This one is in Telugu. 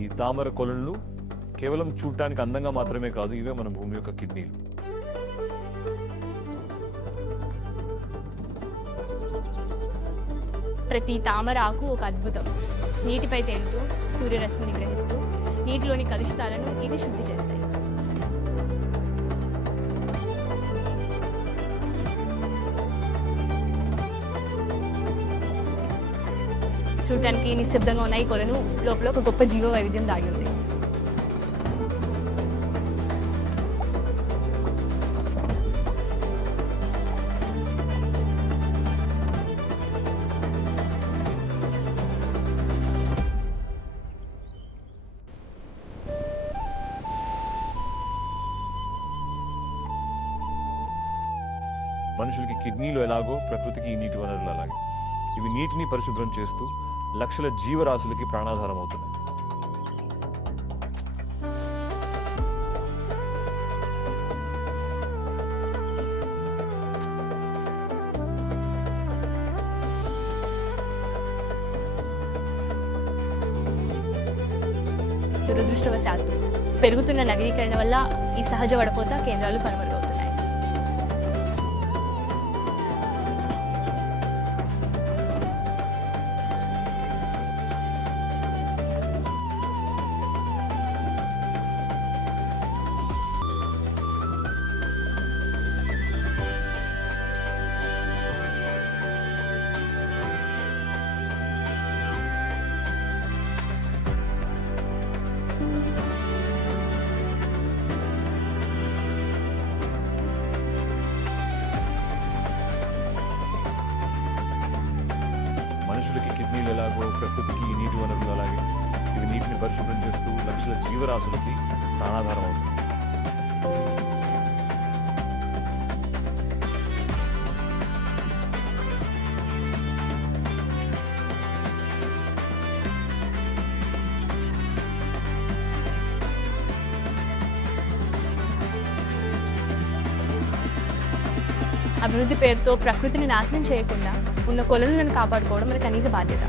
ఈ తామర కొలలు కేవలం చూడటానికి అందంగా మాత్రమే కాదు, ఇవే మన భూమి యొక్క కిడ్నీలు. ప్రతి తామర ఆకు ఒక అద్భుతం. నీటిపై తేలుతూ సూర్యరశ్మిని గ్రహిస్తూ నీటిలోని కలుషితాలను ఇవి శుద్ధి చేస్తాయి. చూడటానికి నిశ్శబ్దంగా ఉన్న ఈ కొలను లోపల ఒక గొప్ప జీవ వైవిధ్యం దాగి ఉంది. మనుషులకి కిడ్నీలు ఎలాగో ప్రకృతికి ఈ నీటి వనరులు అలాగే. ఇవి నీటిని పరిశుభ్రం చేస్తూ లక్షల జీవరాశులకి ప్రాణాధారం అవుతున్నాయి. దురదృష్టవశాత్తు పెరుగుతున్న నగరీకరణ వల్ల ఈ సహజ వడపోత కేంద్రాలు కనుమరుగవుతున్నాయి. మనుషులకి కిడ్నీలు ఎలాగో ప్రకృతికి ఈ నీటి వనరులు అలాగే. ఇవి నీటిని పరిశుభ్రం చేస్తూ లక్షల జీవరాశులకి ప్రాణాధారం అవుతుంది. అభివృద్ధి పేరుతో ప్రకృతిని నాశనం చేయకుండా ఉన్న కొలనులను కాపాడుకోవడం మన కనీస బాధ్యత.